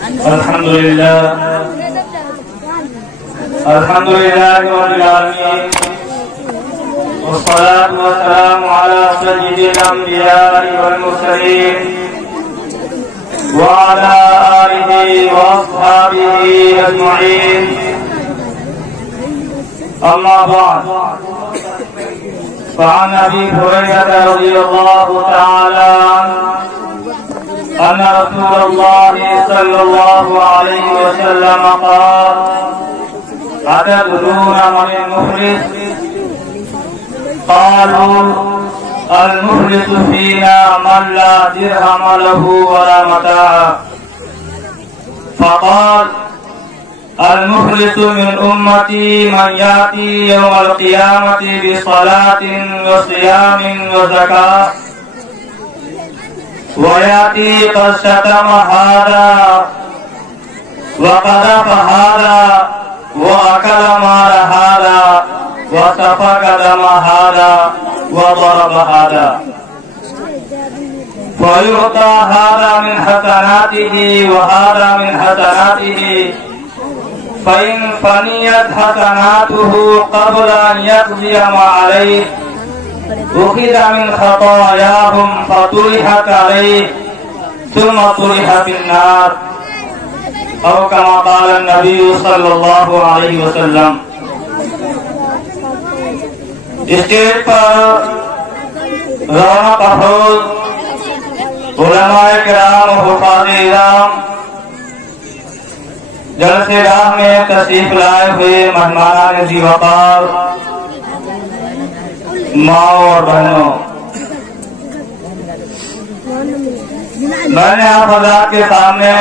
الحمد لله رب العالمين، والصلاة والسلام على سيد الأنبياء والمرسلين وعلى آله وأصحابه أجمعين. أما بعد، فعن أبي هريرة رضي الله تعالى عنه أن رسول الله صلى الله عليه وسلم قال: أتدرون من المفلس؟ قالوا: المفلس فينا من لا درهم له ولا متاع. فقال: المفلس من أمتي من يأتي يوم القيامة بصلاة وصيام وزكاة، ويأتي قد شتم هذا وقذف هذا وأكل مال هذا وسفك دم هذا وضرب هذا، فيعطى هذا من حسناته وهذا من حسناته، فإن فنيت حسناته قبل أن يقضي ما عليه أخذ من خطاياهم فطرحت عليه ثم طرح في النار، أو كما قال النبي صلی اللہ علیہ وسلم. اسٹیج پر رونق افروز علماء کرام و حفاظ اعظام، جلسے راہ میں تشریف لائے ہوئے مہمانان ذی وقار، ماں اور بہنوں، میں نے آپ حضرات کے سامنے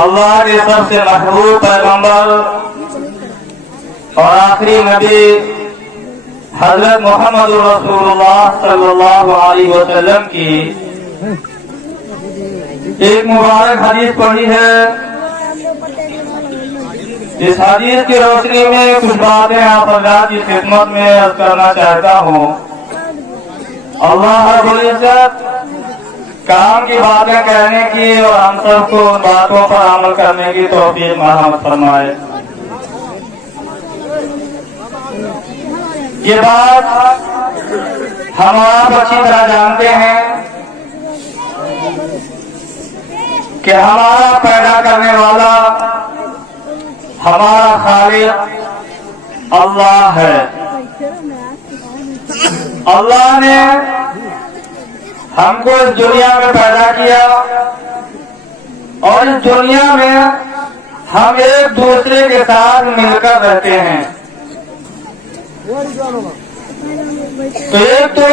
اللہ کے سب سے محبوب پیغمبر اور آخری نبی حضرت محمد رسول اللہ صلی اللہ علیہ وسلم کی ایک مبارک حدیث پڑھی ہے. اس حدیث کی روشنی میں کچھ باتیں آپ حضرات کی خدمت میں عرض کرنا چاہتا ہوں. اللہ رب العزت کام کی باتیں کہنے کی اور ہم سب کو ان باتوں پر عمل کرنے کی توفیق مرحمت فرمائے. یہ بات ہم آپ اچھی طرح جانتے ہیں کہ ہمارا پیدا کرنے والا، ہمارا خالق اللہ ہے. اللہ نے ہم کو اس دنیا میں پیدا کیا اور اس دنیا میں ہم ایک دوسرے کے ساتھ مل کر رہتے ہیں. تو ایک تو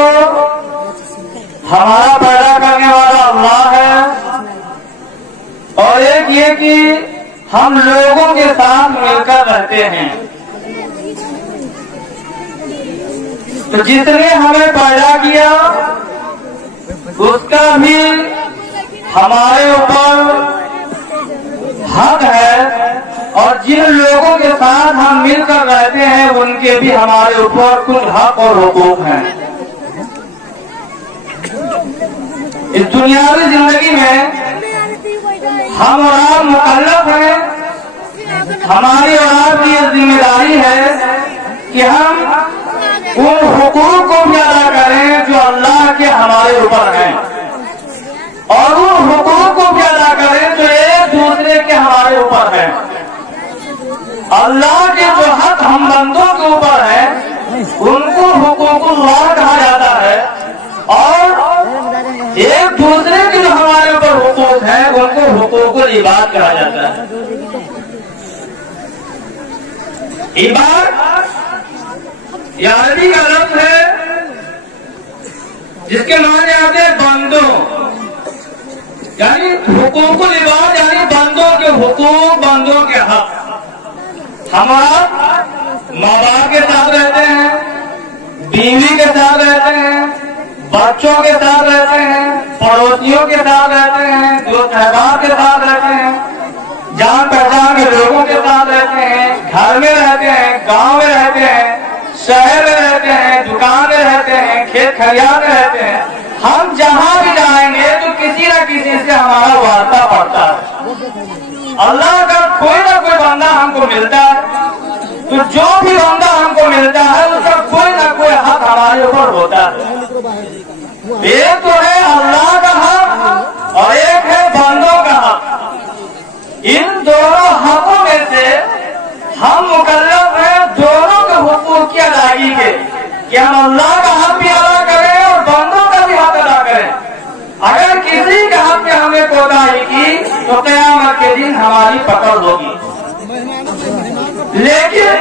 ہمارا پیدا کرنے والا اللہ ہے، اور ایک یہ کہ ہم لوگوں کے ساتھ مل کر رہتے ہیں. تو جس نے ہمیں پیدا کیا اس کا بھی ہمارے اوپر حق ہے، اور جن لوگوں کے ساتھ ہم مل کر رہتے ہیں ان کے بھی ہمارے اوپر کچھ حق اور حقوق ہیں. اس دنیاوی زندگی میں ہم اور آپ مکلف ہیں. ہماری اور آپ کی یہ ذمہ داری ہے کہ ہم ان حقوق کو بھی ادا کریں جو اللہ کے ہمارے اوپر ہیں، اور ان حقوق کو بھی ادا کریں جو ایک دوسرے کے ہمارے اوپر ہیں. اللہ کے جو حق ہم بندوں کے اوپر ہیں ان کو حقوق اللہ کہا جاتا ہے، اور ایک دوسرے کے جو ہمارے اوپر حقوق ہیں ان کو حقوق العباد کہا جاتا ہے. عباد یہ عربی کا لفظ ہے جس کے معنی آتے ہیں بندوں، یعنی حقوق العباد یعنی بندوں کے حقوق، بندوں کے حق. ہمارا ماں باپ کے ساتھ رہتے ہیں، بیوی کے ساتھ رہتے ہیں، بچوں کے ساتھ رہتے ہیں، پڑوسیوں کے ساتھ رہتے ہیں، دوست احباب کے ساتھ رہتے ہیں، جان پہچان کے لوگوں کے ساتھ رہتے ہیں، گھر میں رہتے ہیں، گاؤں میں رہتے ہیں، شہر میں رہتے ہیں، دکان میں رہتے ہیں، کھیت کھلیان میں رہتے ہیں. ہم جہاں بھی جائیں گے تو کسی نہ کسی سے अल्लाह का कोई ना कोई बंदा हमको मिलता है, तो जो भी बंदा हमको मिलता है उसका कोई ना कोई हक हमारे ऊपर होता है। एक तो है अल्लाह का हक और एक है बंदों का हक। इन दोनों हकों में से हम मुकल्लफ हैं दोनों के हुकूक की अदायगी के, कि हम अल्लाह का हक भी अदा करें और बंदों का भी हक अदा करें। अगर किसी के हक में हमें कोताही की तो क़यामत के दिन हमारी पकड़ होगी। लेकिन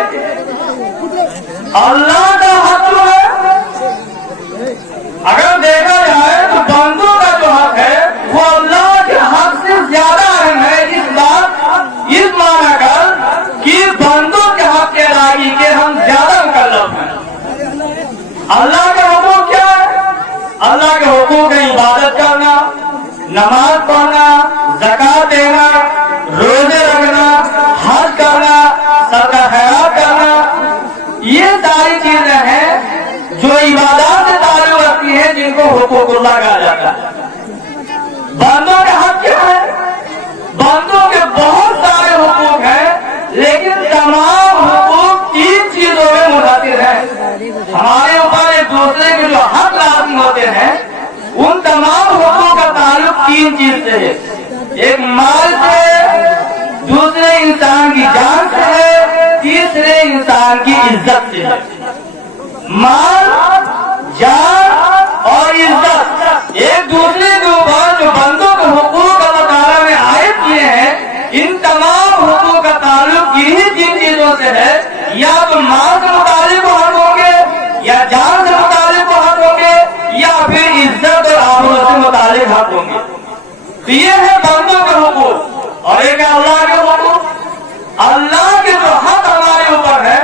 अल्लाह का हक जो है, अगर देखा जाए तो बंदों का जो हक है वो अल्लाह के हक से ज्यादा अहम है। इस माना कर कि बंदों के हक के अदायगी के हम ज्यादा मुकल्लफ हैं। अल्लाह के हुकूक क्या है? अल्लाह के हुकूक है इबादत करना, नमाज पढ़ना, ज़कात देना, रोजे रखना, हज करना, सदका खैरात करना। ये सारी चीजें हैं जो इबादत से ताल्लुक रखती हैं, जिनको हुकूकुल्लाह कहा जाता है। बंदों के हक क्या है? बंदों के बहुत सारे हुकूक हैं, लेकिन तमाम हुकूक तीन चीजों में मुनहसर हैं। हमारे ऊपर एक दूसरे के जो हक लाज़िम होते हैं, उन तमाम हुकूक का ताल्लुक तीन चीज से है। एक माल से है, दूसरे इंसान की जान से है, तीसरे इंसान की इज्जत से है। माल, जान और इज्जत एक दूसरे के ऊपर जो बंदों के हुकूक अल्लाह ताला ने आयत किए हैं, इन तमाम हुकूक का ताल्लुक इन्हीं तीन चीजों से है। या तो माल से मुतालिक हक होंगे, या जान से मुतालिक हक होंगे, या फिर इज्जत और आबरू से मुतालिक हक होंगे। तो ये है बंदों के हुकूक और एक अल्लाह के हुकूक। अल्लाह के जो हक हमारे ऊपर है,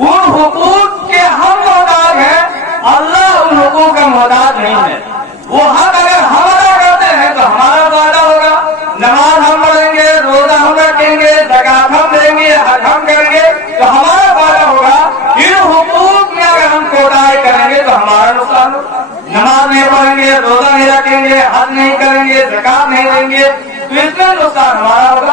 उन हुकूक के हम मोहताज हैं, अल्लाह उन हुकूक का मोहताज नहीं है। वो हक अगर हम अदा करते हैं तो हमारा फायदा होगा। नमाज हम पढ़ेंगे, रोजा हम रखेंगे, ज़कात हम देंगे, हज हम करेंगे तो हमारा फायदा होगा। इन हुकूक में अगर हम कोताही करेंगे तो हमारा नुकसान होगा। नमाज नहीं पढ़ेंगे, रोजा नहीं रखेंगे, हज नहीं करेंगे, ज़कात नहीं देंगे तो इसमें नुकसान हमारा होगा।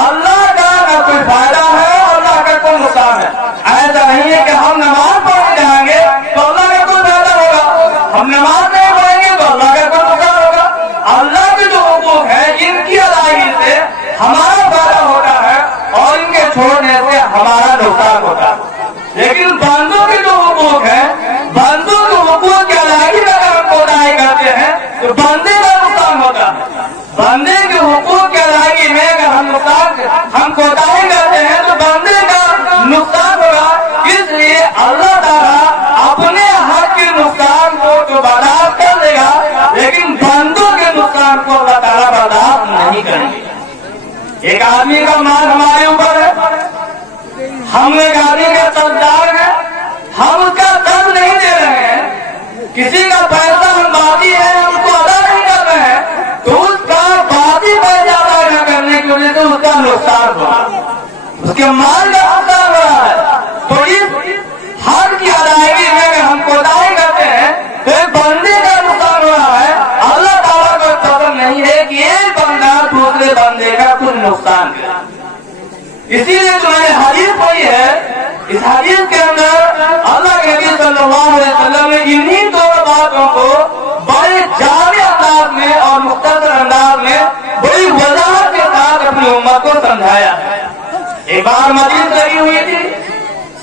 अल्लाह का ना कोई फायदा है, अल्लाह का कोई नुकसान है। ऐसा नहीं है कि हम नमाज पढ़ने जाएंगे तो अल्लाह का कोई फायदा होगा, हम नमाज नहीं पढ़ेंगे तो अल्लाह का कोई नुकसान होगा। अल्लाह के जो हुकूक है, इनकी अदायगी से हमारा फायदा होता है और इनके छोड़ने से हमारा नुकसान होता है। लेकिन बंदों के जो हुकूक है, बंदों के हुकूक की अदायगी में अगर हम कोताही करते हैं तो बंदे का नुकसान होता है। बंदे के हुकूक की अदायगी में अगर हम कोताही करते हैं तो बंदे का नुकसान होगा। इसलिए अल्लाह ताला अपने हक के नुकसान को तो बर्दाश्त कर देगा, लेकिन बंदों के नुकसान को अल्लाह ताला बर्दाश्त नहीं करेंगे। एक आदमी का माल हमारे ऊपर है, हम एक आदमी का कर्जदार है, हम उसका कर्ज नहीं दे रहे हैं, किसी का पैसा हम बाकी है, हमको अदा नहीं कर रहे हैं, तो उसका बाकी पैसा अदा न करने की वजह से उसका नुकसान हुआ, उसके माल का नुकसान हो रहा है। तो इस हक की अदायगी में अगर हम कोताही करते हैं तो एक बंदे का नुकसान हो रहा है। अल्लाह ताला को पसंद नहीं है कि एक बंदा दूसरे बंदे का कुछ नुकसान करे। इसीलिए जो मैंने हदीस पढ़ी है, इस हदीस के अंदर अल्लाह के नबी सल्लल्लाहु अलैहि वसल्लम ने इन्हीं दोनों बातों को बड़े जामे अंदाज में और मुख्तसर अंदाज में बड़ी वजाहत के साथ अपनी उम्मत को समझाया है। एक बार मजलिस लगी हुई थी,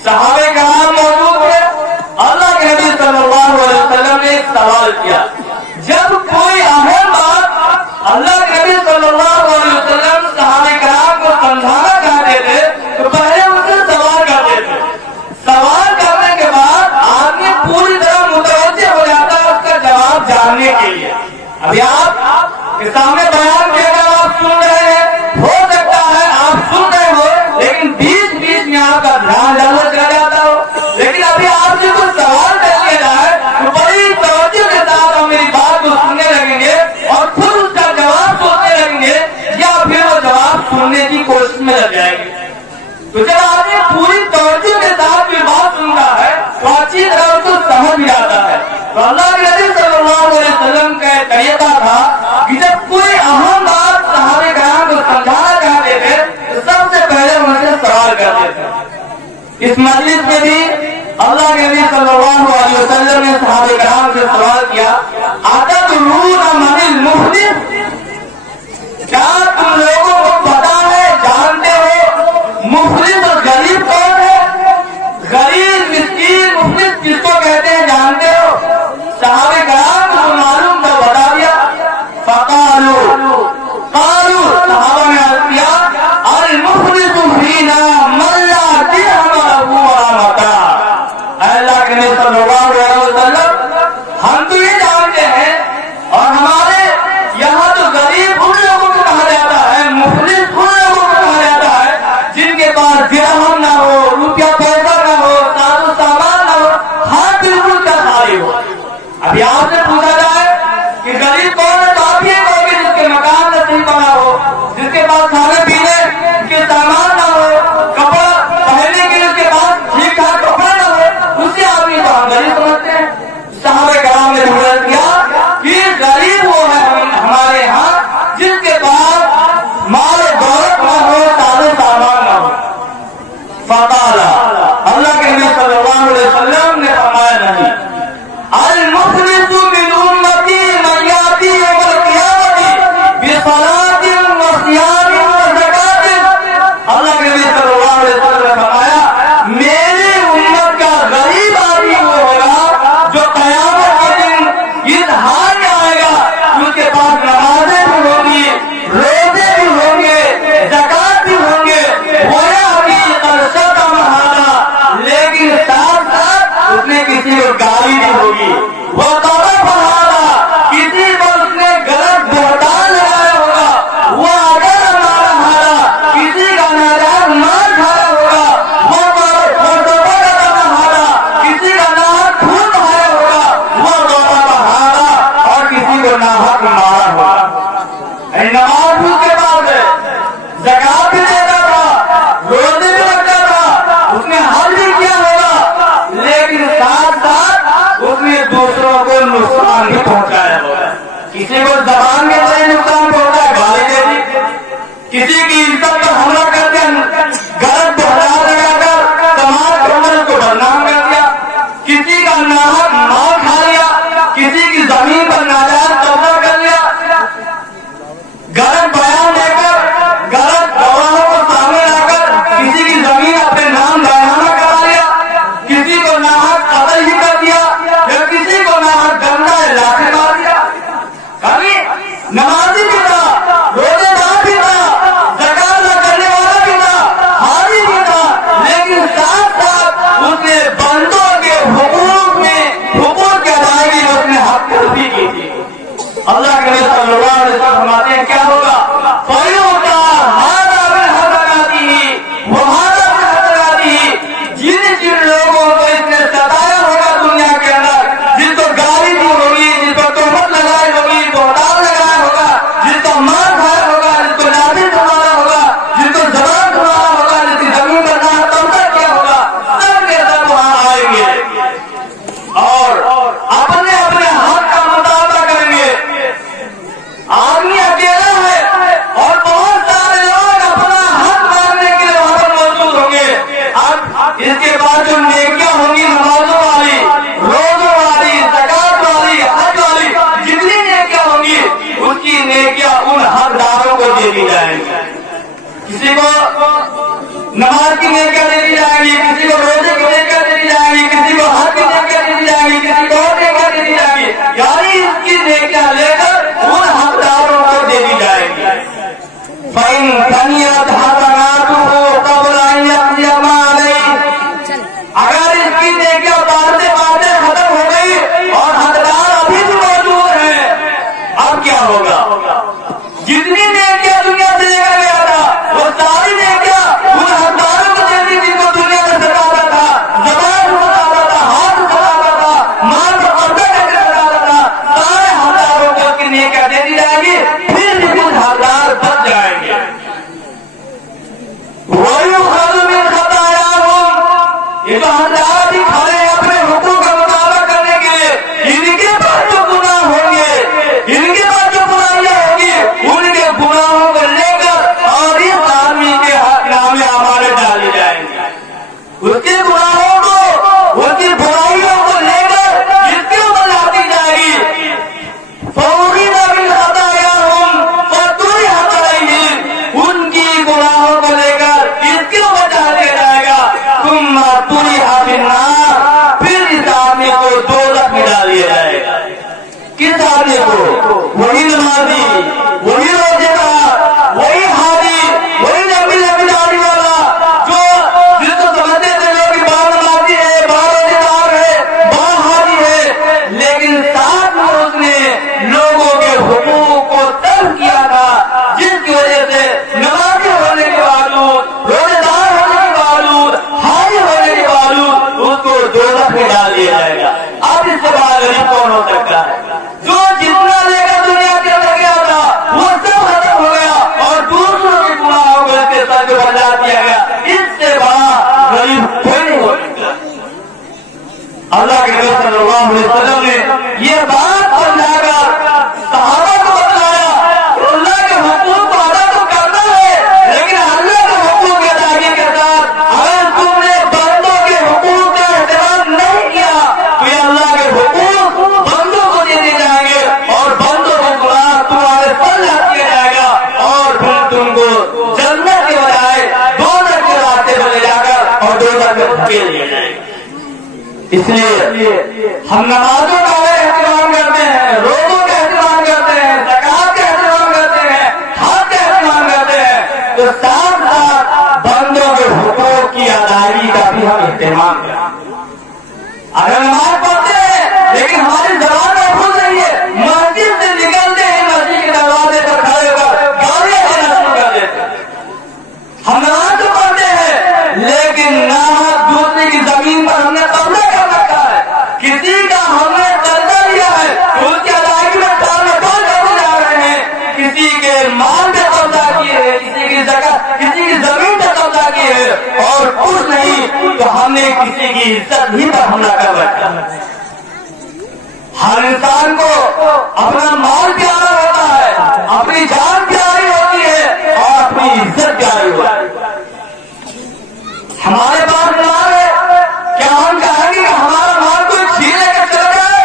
सहाबे कराम मौजूद थे, अल्लाह के नबी सल्लल्लाहु अलैहि वसल्लम ने एक सवाल किया। जब कोई अहम बात अल्लाह के नबी सल्लल्लाहु अलैहि वसल्लम सहाबे कराम को समझाना चाहते थे तो पहले उनसे सवाल करते थे। सवाल करने के बाद आदमी पूरी तरह मुतवज्जे हो जाता है उसका जवाब जानने के लिए। अभी आप के सामने बयान किया गया, आप सुन रहे हैं, हो सकता है आप सुन रहे हो लेकिन बीच बीच में आपका ध्यान ज्यादा चला जाता हो। लेकिन अभी आपसे कुछ सवाल कर लिया जाए तो बड़ी तवज्जो के साथ हम मेरी बात को सुनने लगेंगे और खुद उसका जवाब सोचने लगेंगे या फिर वो जवाब सुनने की कोशिश में लग जाएंगे। तो जब आदमी पूरी तवज्जो के साथ भी बात सुनता है तो अच्छी तरह उसको समझ भी आता है। तो अल्लाह के नबी सल्लल्लाहु अलैहि वसल्लम का तरीका था कि जब कोई अहम اس مجلس میں بھی اللہ کے نبی صلی اللہ علیہ وسلم نے صحابہ کرام سے سوال کیا اتدرون من المفلس، کیا تم لوگوں کو پتا ہے، جانتے ہو مفلس اور غریب کون ہے؟ غریب مسکین مفلس کس کو کہتے ہیں جانتے ہو؟ صحابہ کرام کو معلوم تھا، بتا دیا۔ فقالوا صحابہ نے عرض کیا المفلس فینا من لا درہم لہ ولا متاع۔ اللہ کے نبی صلی اللہ علیہ وسلم ہم تو یہ جانتے ہیں اور ہمارے یہاں تو غریب ان لوگوں کو کہا جاتا ہے، مفلس ان لوگوں کو کہا جاتا ہے جن کے پاس درہم نہ ہو، روپیہ پیسہ نہ ہو، ساز و سامان نہ ہو، ہاتھ بالکل کا خالی ہو۔ ابھی آپ سے پوچھا جائے کہ غریب کون ہے تو آپ یہ کہو گے جس کے مکان نصیب بنا ہو، جس کے پاس کھانے پینے کے سامان نہ ہو، کپڑا پہننے کے لیے اس کے پاس ٹھیک ٹھاک کپڑا نہ ہو، اس سے آپ یہ تو ہم غریب سمجھتے ہیں۔ صحابہ کرام نے حضرت کیا کہ غریب وہ ہے ہمارے ہاں جس کے پاس مال دولت نہ ہو، ساز و سامان نہ ہو۔ فقال اللہ کے نبی صلی اللہ علیہ وسلم نے فرمایا نہیں، المفلس من امتی من یاتی یوم القیامت بصلاۃ وصیام وزکات۔ اللہ کے نبی صلی اللہ علیہ وسلم نے فرمایا میری امت کا غریب آدمی وہ ہوگا جو قیامت کے دن اس حال میں آئے گا کہ اس کے پاس نمازیں بھی ہوں گی، روزے بھی ہوں گے، زکات بھی ہوں گے، لیکن ساتھ ساتھ اس نے کسی کو گالی نہیں ہوگی، وہ طرف ہارا کسی کو اس نے غلط بہتان لگایا ہوگا، وہ اگر مارا ہارا کسی کا ناجائز مال کھایا ہوگا، وہ دوبارہ ہارا کسی کا ناحق خون کھایا ہوگا، وہ دوبارہ ہارا اور کسی کو ناحق مارا ہوگا۔ نماز اس کے پاس ہے، زکات بھی دیتا تھا، روزے بھی رکھتا تھا، اس نے حج بھی کیا ہوگا، لیکن ساتھ ساتھ اس نے دوسروں کو نقصان بھی پہنچایا ہوگا۔ کسی کو زبان کے ذریعے نقصان پہنچایا، گالی دے دی، کسی کی عزت پر حملہ کر دیا، غلط بہتان لگا کر سماج کے اندر اس کو بدنام کر دیا، کسی کا ناحق مال کھا لیا، کسی کی زمین پر ناجائز قبضہ کر لیا، غلط بیان دے کر غلط گواہوں کو سامنے لا کر کسی کی زمین اپنے نام بیانہ کرا لیا، کسی کو ناحق قتل ہی کر دیا یا کسی کو ناحق گندا لاٹھی مار دیا۔ کبھی نمازی بھی تھا، روزے دار بھی تھا، زکات ادا کرنے والا بھی تھا، حاجی بھی تھا، لیکن ساتھ ساتھ اس نے بندوں کے حقوق میں حقوق کی ادائیگی میں اس نے حق پرسی کی تھی۔ اللہ کے نبی صلی اللہ علیہ وسلم فرماتے ہیں کیا ہوگا؟ فَيُؤْتَى هَذَا مِنْ حَسَنَاتِهِ وَهَذَا مِنْ حَسَنَاتِهِ۔ جن لوگوں کو اس نے ستایا ہوگا دنیا کے اندر، جن کو گالی دی ہوگی، جن کو تہمت لگائی ہوگی، بہتان لگایا ہوگا، جن کو مار کھایا ہوگا، جن کو نافذ سنانا ہوگا، جن کو زبان سنانا ہوگا، جن کی زمین پر نہ قبضہ کیا ہوگا، سب کے سب وہاں آئیں گے اور اپنے اپنے حق کا مطالبہ کریں گے۔ آدمی اکیلا ہے اور بہت سارے لوگ اپنا حق مانگنے کے لیے وہاں پر موجود ہوں گے۔ اب اس کے بعد جو نیکیاں ہوں گی، نمازوں والی، روزوں والی، زکات والی، حج والی، جتنی نیکیاں ہوں گی اس کی نیکیاں ان حقداروں کو دے دی جائیں گی۔ کسی کو نماز کی نیکیاں دے دی جائیں گی، کسی کو روزے کی نیکیاں دے دی جائیں گی، کسی کو حج کی نیکیاں دے دی جائیں گی، کسی کو اور نیکیاں دے دی جائیں گی، یعنی اس کی نیکیاں لے کر ان حقداروں کو دے دی جائیں گی۔ فَإِنْ فَنِيَتْ حَسَنَاتُهُ قَبْلَ أَنْ يَقْضِيَ مَا عَلَيْهِ۔ اگر اس کی نیکیاں باتیں ختم ہو گئی اور حقدار ابھی بھی موجود ہیں، اب کیا ہوگا؟ جتنی نیکیاں دنیا سے لے کر گیا تھا وہ ساری نیکیاں ان حقداروں کو دے دی جن کو دنیا میں ستاتا تھا، زبان کو ستاتا تھا، ہاتھ کو ستاتا تھا، مال کو قبضہ کر کے ستاتا تھا، سارے حقداروں کو اس کی نیکیاں دے دی جائیں گی، پھر بھی کچھ حقدار بچ جائیں گے۔ وَيُؤْخَذُ مِنْ خَطَايَاهُمْ۔ یہ تو حقدار بھی کھڑے ہیں اپنے حقوق کا مطالبہ کرنے کے لیے، ان کے پاس جو گناہ ہوں گے، ان کے پاس جو برائیاں ہوں گی، ان کے گناہ जिसकी वजह से नमाजी होने के बावजूद, रोजेदार होने के बावजूद, हाजी होने के बावजूद उसको दोज़ख में डाल दिया जाएगा। अब इससे बड़ा गरीब कौन हो सकता है? जो जितना लेकर दुनिया के अंदर गया था वो सब खत्म हो गया और दूसरों के गुनाहों को इसके सर पे बजा दिया गया। इससे बड़ा गरीब कोई नहीं हो सकता। अल्लाह के नबी सल्लल्लाहु अलैहि वसल्लम ने ये बात समझाकर सहाबा को बताया कि अल्लाह के हुकूक को अदा तो करना है, लेकिन अल्लाह के हुकूक की अदायगी के साथ अगर तुमने बंदों के हुकूक का एहतराम नहीं किया तो ये अल्लाह के हुकूक बंदों को दे दिए जाएंगे और बंदों के गुनाह तुम्हारे सर लाद दिया जाएगा और फिर तुमको जन्नत के बजाय दोज़ख के रास्ते पर ले जाकर और दोज़ख में धकेल दिया जाएगा। इसलिए हम नमाजों का एहतराम करते हैं, रोज़ों का एहतराम करते हैं, ज़कात का एहतराम करते हैं, हज का एहतराम करते हैं, तो साथ साथ बंदों के हुकूक की अदायगी का भी हम एहतराम करें। अगर नमाज पढ़ते हैं लेकिन हमारी ज़बान महफूज नहीं है, मस्जिद से निकलते ही मस्जिद के दरवाजे पर खड़े होकर गालियां देना शुरू कर देते हैं। हम नमाज तो पढ़ते हैं लेकिन नाहक दूसरे की जमीन पर हमने कब्जा कर रखा है, किसी का हमने कर्जा लिया है तो उसकी अदायगी में टाल मटोल करते जा रहे हैं, किसी के माल पे कब्जा किए है, किसी की जगह किसी की जमीन पे कब्जा किए है और कुछ नहीं तो हमने किसी की इज्जत ही पर हमला कर रखा है। हर इंसान को अपना माल प्यारा होता है, अपनी जान प्यारी होती है और अपनी इज्जत प्यारी होती है। हमारे पास माल है, क्या हम कहेंगे कि हमारा माल कोई छीने के चल जाए?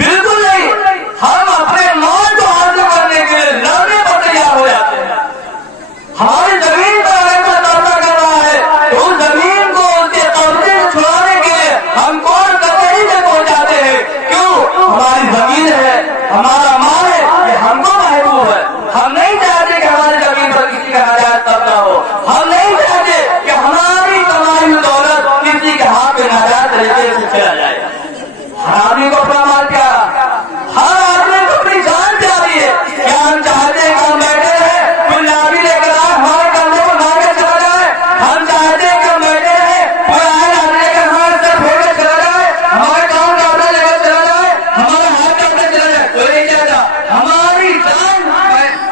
बिल्कुल नहीं। हम अपने माल को हासिल करने के लिए लड़ने पर तैयार हो जाते हैं। हमारी जमीन पर अगर कोई कब्जा कर रहा है तो उस जमीन को उसके कब्जे से छुड़ाने के लिए हम कौन कचहरी में पहुंच जाते हैं। क्यों? हमारी जमीन है, हमारा माल है, ये हमको महबूब है। हम नहीं चाहते कि हमारी जमीन पर किसी का नाजायज कब्जा हो, हम नहीं चाहते कि हमारी कमाई हुई दौलत किसी के हाथ में नाजायज तरीके से चला जाए। हर आदमी को अपना माल प्यारा, हर आदमी को अपनी जान प्यारी है। क्या हम चाहते हैं कि हम बैठे हैं कोई लाठी लेकर आए हमारे कंधे को मार के चला जाए? हम चाहते हैं कि हम बैठे हैं कोई आए लाठी लेकर हमारे सर फोड़ के चला जाए, हमारे कान काटने लेकर चला जाए, हमारे हाथ काटने चला जाए? कोई नहीं चाहता। हमारी जान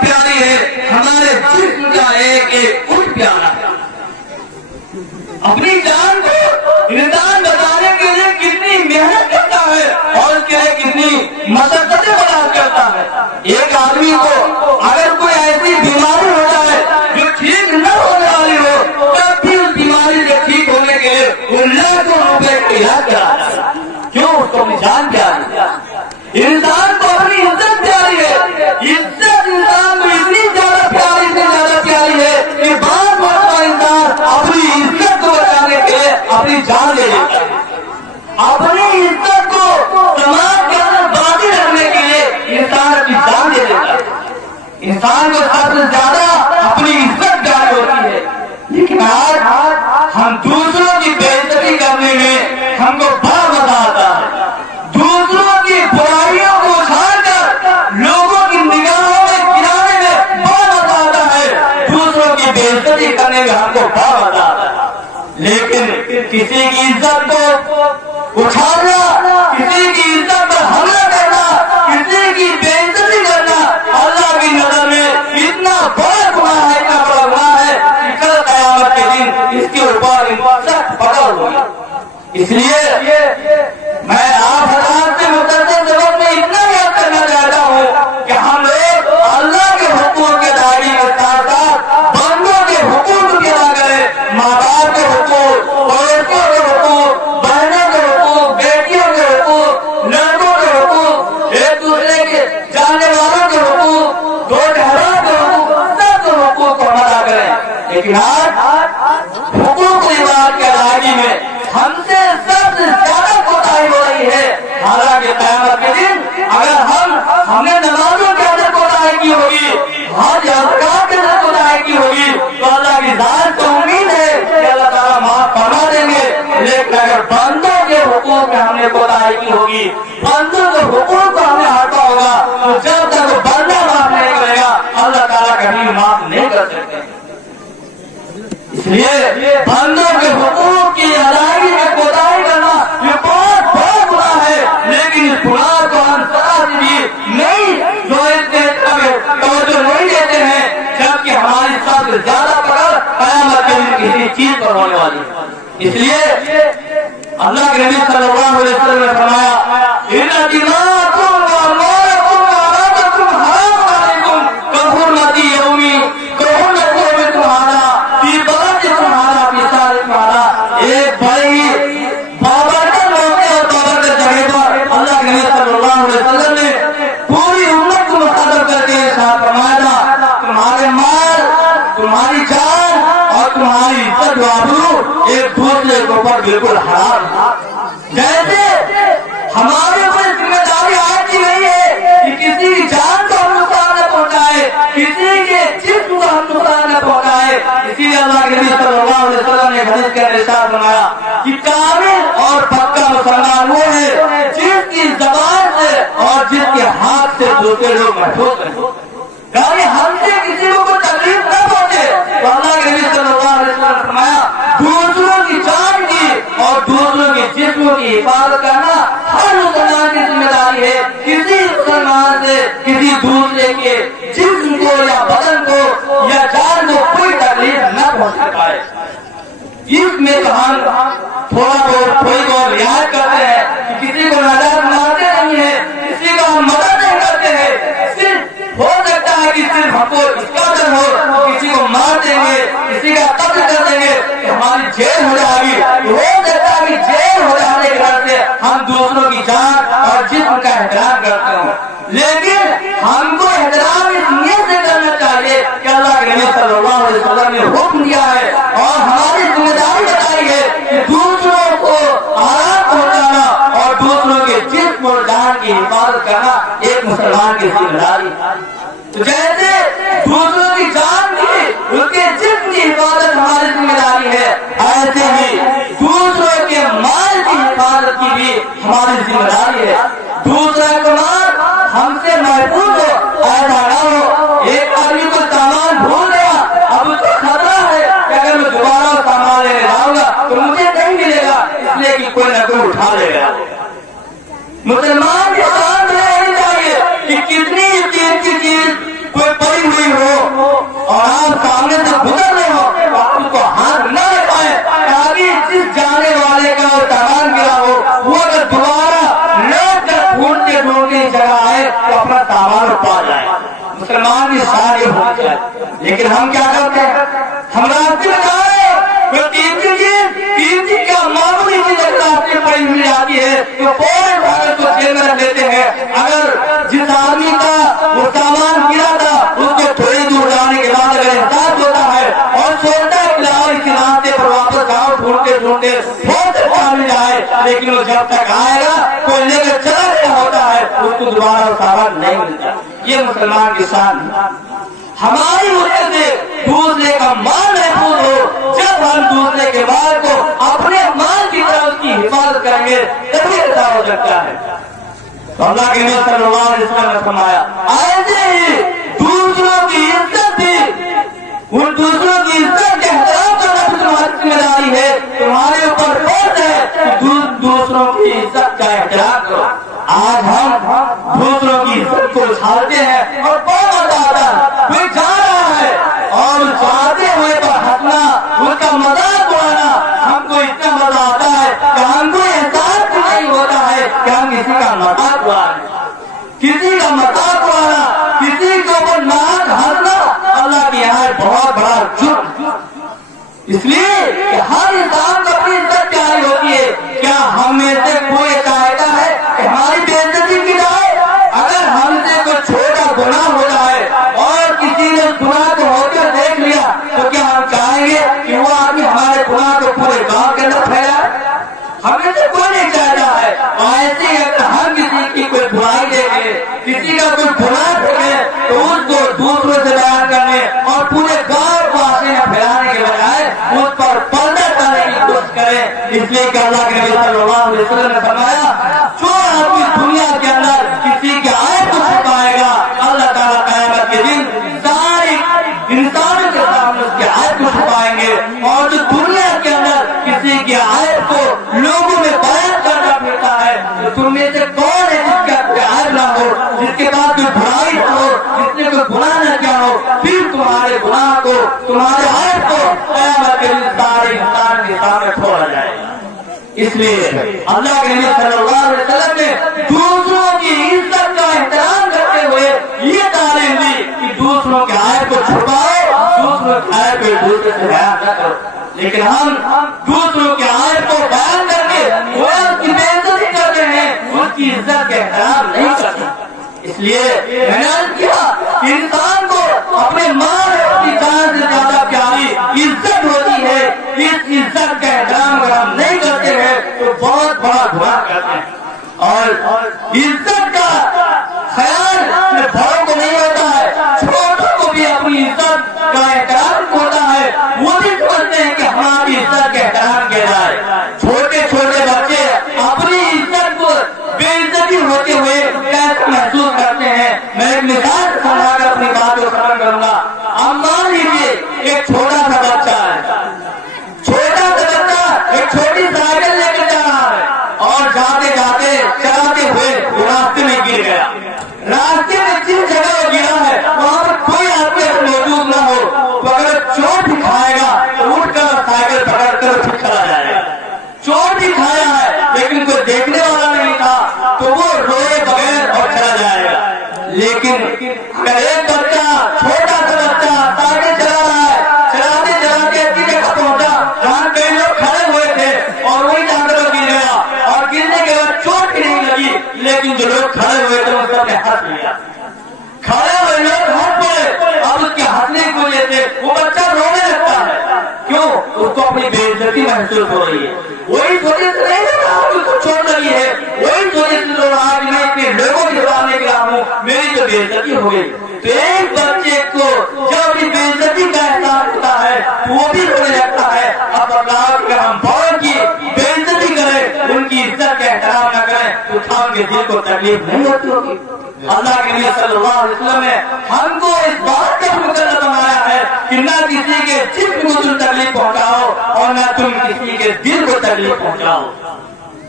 प्यारी है, हमारे जिस्म का एक एक कुछ प्यारा है। अपनी जान को इंसान बचाने के लिए कितनी मेहनत करता है और उसके लिए कितनी मशक्कतें बर्दाश्त करता है। एक आदमी को अगर कोई ऐसी बीमारी हो जाए जो ठीक न होने वाली हो तब भी उस बीमारी से ठीक होने के लिए लाखों रुपए का इलाज कराता है। क्यों? उसको अपनी जान प्यारी है। इंसान को अपनी इज्जत प्यारी है। इज्जत इंसान को इतनी ज्यादा प्यारी है कि बात बात इंसान अपनी इज्जत को बचाने के लिए अपनी जान ले लेता है। अपनी इज्जत को समाज के अंदर बाकी रखने के लिए इंसान अपनी जान दे देता है। इंसान को सबसे ज्यादा अपनी इज्जत प्यारी होती है, लेकिन आज हम दूसरों की बेइज्जती करने में हमको बड़ा मजा आता है। दूसरों की बुराइयों को उछालकर लोगों की निगाहों में गिराने में बड़ा मजा आता है। दूसरों की बेइज्जती करने में हमको बड़ा मजा आता है। लेकिन किसी की इज्जत को उछालना, किसी की इज्जत पर हमला करना, किसी की बेइज्जती करना अल्लाह की नजर में इतना बड़ा गुनाह है, इतना बड़ा गुनाह है कि कल क़यामत के दिन इसके ऊपर सख्त पकड़ होगी। इसलिए मैं आप हज़रात से मुख्तसर जबान में इतना याद करना चाहता हूँ कि हम लोग अल्लाह के हुकूक के दायरे के साथ साथ बंदों के हुकूक भी अदा करें। माँ बाप के हुकूक, पड़ोसियों के हुकूक, बहनों के हुकूक, बेटियों के हुकूक, लड़कों के हुकूक, एक दूसरे के जाने वालों के हुकूक, दो घरों के हुकूक, सब हुकूक को अदा करें। लेकिन आज हुकूक रिवाज के अदायगी में हमसे सबसे ज्यादा कोताही हो रही है। हालांकि क़यामत के दिन अगर हमने नमाजों के अंदर कोताही की होगी, हज ज़कात के अंदर कोताही की होगी तो अल्लाह की ज़ात को उम्मीद है कि अल्लाह ताला माफ फरमा देंगे। लेकिन अगर बंदों के हुकूक में हमने कोताही की होगी, बंदों के हुकूक को हमने हटा होगा तो जब तक बंदा माफ नहीं करेगा अल्लाह ताला कभी کر سکتے ہیں. اس لیے بندوں کے حقوق کی ادائیگی میں کوتاہی کرنا یہ بہت بڑا گناہ ہے. لیکن اس گناہ کو ہم سزا بھی نہیں توجہ نہیں دیتے ہیں، جبکہ ہماری سب سے زیادہ پکڑ قیامت کے دن کسی چیز پر ہونے والی ہے. اس لیے اللہ کے نبی صلی اللہ علیہ وسلم نے فرمایا ان دماءکم واموالکم واعراضکم حرام علیکم کحرمتی یومی کحرمت یومکم ھذا فی بلدکم ھذا فی شہرکم ھذا. ایک بڑی بابرکت موقع اور بابرکت جگہ پر اللہ کے نبی صلی اللہ علیہ وسلم نے پوری امت کو مخاطب کر کے ارشاد فرمایا تمہارے مال، تمہاری جان اور تمہاری عزت و آبرو ایک دوسرے کے اوپر بالکل حرام ہے. جیسے ہمارے اوپر ذمہ داری آج کی نہیں ہے کہ کسی کی جان کو ہم نقصان نہ پہنچائے، کسی کے جسم کو ہم نقصان نہ پہنچائے. اسی لیے اللہ کے نبی صلی اللہ علیہ وسلم نے حدیث کا ارشاد فرمایا کہ کامل اور پکا مسلمان وہ ہے جس کی زبان سے اور جس کے ہاتھ سے دوسرے لوگ محفوظ ہیں، یعنی ہم سے کسی کو کوئی تکلیف نہ پہنچے. تو اللہ کے نبی صلی اللہ علیہ وسلم نے فرمایا دوسروں کی جان کی اور دوسروں کے جسموں کی حفاظت کرنا ہر مسلمان کی ذمہ داری ہے. کسی مسلمان سے کسی دوسرے کے جسم کو یا بدن کو یا جان کو کوئی تکلیف نہ پہنچ پائے. اس میں تو ہم تھوڑی بہت رعایت کرتے ہیں کہ کسی کو ناجائز مارتے نہیں ہیں، کسی کو ہم مدد نہیں کرتے ہیں. صرف ہو سکتا ہے کہ صرف ہم کو اس کا ڈر ہو کسی کو مار دیں گے، کسی کا قتل کر دیں گے کہ ہماری جیل ہو جائے گی. ہو سکتا ہے کہ جیل ہو جانے کے بعد سے ہم دوسروں کی جان اور جسم کا احترام کرتے ہوں. لیکن ہم کو احترام اس نیت سے کرنا چاہیے کہ اللہ کے نبی صلی اللہ علیہ وسلم نے حکم دیا ہے اور ہماری ذمہ داری بتائی ہے کہ دوسروں کو آرام پہنچانا اور دوسروں کے جسم اور جان کی حفاظت کرنا ایک مسلمان کی ذمہ داری. تو جیسے دوسروں کی جان کی اس کے جسم کی حفاظت ہماری ذمہ داری ہے، ایسے ہی دوسروں کے مال کی حفاظت کی بھی ہماری ذمہ داری ہے. دوسرا کا مال ہم سے محفوظ ہو، ایسا نہ ہو ایک آدمی کو سامان بھول گیا، اب اس کو خطرہ ہے کہ اگر میں دوبارہ سامان لینے جاؤں گا تو مجھے نہیں ملے گا، اس لیے کہ کوئی نہ کوئی اٹھا لے گا. مسلمان کی شان نہیں چاہیے کہ کتنی قیمتی چیز کوئی پڑی ہوئی ہو اور آپ سامنے سے گزر رہے ہو تو آپ اس کو ہاتھ نہ لے پائے، تاکہ جس جانے والے کا سامان گرا ہو وہ اگر دوبارہ لوٹ کر ڈھونڈتے ڈھونڈتے جگہ آئے تو اپنا سامان پا جائے. مسلمان کی شان یہ ہونا چاہیے. لیکن ہم کیا کرتے ہیں؟ ہم راستے میں جا رہے ہیں، کوئی قیمتی کا معمولی چیز اگر راستے میں پڑی ہوئی آتی ہے تو فوراً اگر کو جیل میں رکھ لیتے ہیں. اگر جس آدمی کا وہ سامان گرا تھا اس کو تھوڑی دور جانے کے بعد اگر احساس ہوتا ہے اور سوچتا ہے کہ لاؤ اس راستے پر واپس آؤ ڈھونڈتے ڈھونڈتے بہت اچھا مل جائے، لیکن وہ جب تک آئے گا کوئی لے کر چلا گیا ہوتا ہے اس کو دوبارہ وہ سامان نہیں ملتا. یہ مسلمان کی شان ہے. ہماری وجہ سے دوسرے کا مال محفوظ ہو. جب ہم دوسرے کے مال کو اپنے مال کی طرح اس کی حفاظت کریں گے تبھی ایسا ہو سکتا ہے. تو اللہ کے نبی صلی اللہ علیہ وسلم نے فرمایا ایسے ہی دوسروں کی عزت بھی، ان دوسروں کی عزت کے احترام کرنا بھی تمہاری ذمہ داری ہے. تمہارے اوپر فرض ہے کہ دوسروں کی عزت کا احترام کرو. آج ہم دوسروں کی عزت کو اچھالتے ہیں اور بہت مزہ آتا ہے. کوئی جا رہا ہے اور جاتے ہوئے پر ہنسنا، اس کا مذاق اڑانا ہم کو اتنا مزہ آتا ہے کہ ہم کو احساس بھی نہیں ہوتا ہے کہ ہم کسی کا مذاق اڑا رہے ہیں. کسی کا مذاق اڑانا، کسی کے اوپر ناک ہنسنا اللہ کے یہاں بہت بڑا جرم. اس لیے کہ ہر انسان کو اپنی عزت پیاری ہوتی ہے. کیا ہم میں سے کوئی چاہتا ہے کہ ہماری بے عزتی کی جائے؟ اگر ہم سے کوئی چھوٹا گناہ ہو جائے اور کسی نے اس گناہ کو ہو کر دیکھ لیا تو کیا ہم چاہیں گے کہ وہ آدمی ہمارے گناہ کو پورے گاؤں کے اندر پھیلائے؟ ہمیں سے کوئی نہیں چاہتا ہے. اور ایسے ہی اگر ہم کسی کی کوئی برائی دیکھیں، کسی کا کوئی گناہ دیکھیں تو اس کو دوسروں سے بیان کرنے اور پورے گاؤں کو آگے میں پھیلانے کے بجائے اس پر پردہ کرنے کی کوشش کریں. اس لیے کہ اللہ کے نبی صلی اللہ علیہ وسلم نے فرمایا جو آدمی دنیا کے اندر کسی کے عیب کو چھپائے گا اللہ تعالیٰ قیامت کے دن سارے انسانوں کے तुम्हारे हाथ को क़यामत के दिन सारे इंसान के सामने छोड़ा जाएगा। इसलिए अल्लाह के नबी सल्लल्लाहु अलैहि वसल्लम ने दूसरों की इज्जत का एहतराम करते हुए ये तालीम दी कि दूसरों के आय को छुपाओ, दूसरों के आय को दूसरे से बयान न करो। लेकिन हम दूसरों के आय को बयान करके वो उसकी बेइज्जती करते हैं, उसकी इज्जत का एहतराम नहीं करते। इसलिए मैंने अर्ज किया कि इंसान को अपने माल की जान से ज्यादा प्यारी इज्जत होती है। इस इज्जत का एहतराम अगर हम नहीं करते हैं तो बहुत बड़ा गुनाह करते हैं। और इज्जत का ख्याल बड़ों को नहीं होता है, छोटों को भी अपनी इज्जत का एहतराम होता है। वो भी समझते हैं कि हमारी इज्जत का एहतराम किया जाए। छोटे छोटे बच्चे अपनी इज्जत को बेइज्जती होते हुए कैसे महसूस करते हैं। मैं एक मिसाल समझाकर अपनी बात को खत्म करूंगा। अब मान लीजिए एक छोटा सा बच्चा है, छोटा सा बच्चा एक छोटी साइकिल लेकर जा रहा है और जाते जाते चलाते हुए रास्ते में गिर गया। रास्ते में जिस जगह गिरा है वहां पर कोई आदमी मौजूद न हो तो अगर चोट भी खाएगा तो उठकर साइकिल पकड़कर फिर चला जाएगा। चोट भी खाया है लेकिन कोई देखने वाला नहीं था तो वो रोए बगैर और चला जाएगा। लेकिन अगर एक बच्चा, छोटा सा बच्चा साइकिल चला रहा है, चलाते चलाते ऐसी जगह पहुंचा जहां कई लोग खड़े हुए थे और वही जाकर गिर गया और गिरने के बाद चोट भी नहीं लगी, लेकिन जो लोग खड़े हुए थे उन सबने हंस लिया। खड़े हुए लोग हंस पड़े। अब उसके हंसने की वजह से वो बच्चा रोने लगता है। क्यों? उसको अपनी बेइज्जती महसूस हो रही है। वही सोचे से नहीं रहा उसको चोट लगी है, वही सोचे से रो रहा कि मैं इतने लोगों के सामने गिरा हूँ, मेरी तो बेइज्जती हो गई। तो एक बच्चे को जब अपनी बेइज्जती का एहसास होता है तो वो भी रोने लगता है। अब अल्लाह अगर हम बड़ों की बेइज्जती करें, उनकी इज्जत का एहतराम न करें तो हम के दिल को तकलीफ नहीं होती होगी। अल्लाह के नबी सल्लल्लाहु अलैहि वसल्लम ने हमको इस बात का मुकर्रर बनाया है कि न किसी के जिस्म को तुम तकलीफ पहुंचाओ और न तुम किसी के दिल को तकलीफ पहुंचाओ।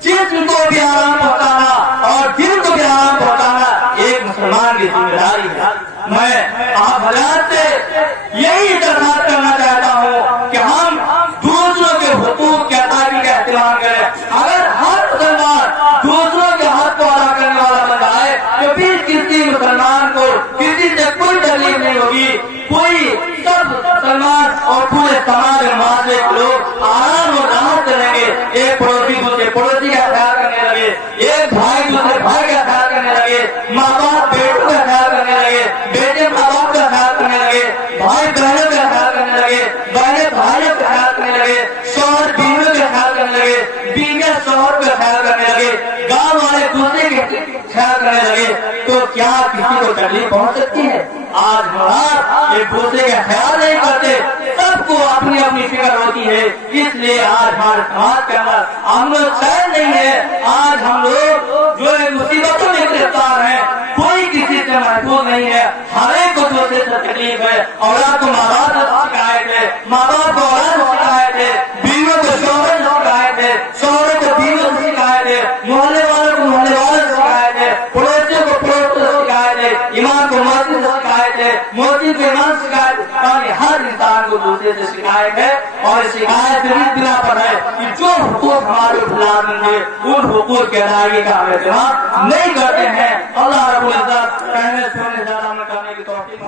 जिस्म को भी आराम पहुंचाना और दिल को भी आराम पहुंचाना एक मुसलमान की जिम्मेदारी है। मैं आप हज़रात से यही दरखास्त करना चाहता हूँ कि हम दूसरों के हुकूक के अदायगी का एहतराम करें। अगर हर मुसलमान दूसरों के हक को अदा करने वाला बन जाए तो फिर किसी मुसलमान को किसी से कोई तकलीफ नहीं होगी। कोई सब मुसलमान और पूरे समाज और माशरे के लोग आराम और राहत करेंगे। एक पड़ोसी दूसरे पड़ोसी का ख्याल करने लगे, एक भाई दूसरे भाई का ख्याल करने लगे, माँ बाप बेटों का ख्याल करने लगे, बेटे माँ बाप का ख्याल करने लगे, भाई बहनों का ख्याल करने लगे, बहनें भाइयों का ख्याल करने लगे, शौहर बीवियों का ख्याल करने लगे, बीवियां शौहर का ख्याल करने लगे, गांव वाले दूसरे के ख्याल करने लगे तो क्या किसी को तकलीफ पहुंच सकती है? आज हम एक दूसरे का ख्याल नहीं करते, सबको अपनी अपनी फिक्र होती है। इसलिए आज हमारे समाज के अंदर हम लोग चैन नहीं है। आज हम लोग जो है मुसीबतों में गिरफ्तार हैं, कोई किसी से महफूज नहीं है। हर एक को दूसरे से तकलीफ है। औलाद को माँ बाप से शिकायत है, माँ बाप को औलाद से शिकायत है, बीवियों को शौहर से शिकायत है, शौहरों को बीवियों से शिकायत है, मोहल्ले वालों को मोहल्ले वालों से शिकायत है, पड़ोसियों को पड़ोसियों से शिकायत है, इमाम को मस्जिद से शिकायत है, मस्जिद को इमाम से शिकायत है। हर इंसान को दूसरे से शिकायत है और शिकायत इस बिना पर है कि जो हुकूक हमारे मुसलमान हैं उन हुकूक के अदायगी का हम एहतराम नहीं करते हैं। अल्लाह रब्बुल इज्जत कहने सुनने ज्यादा करने की तौफीक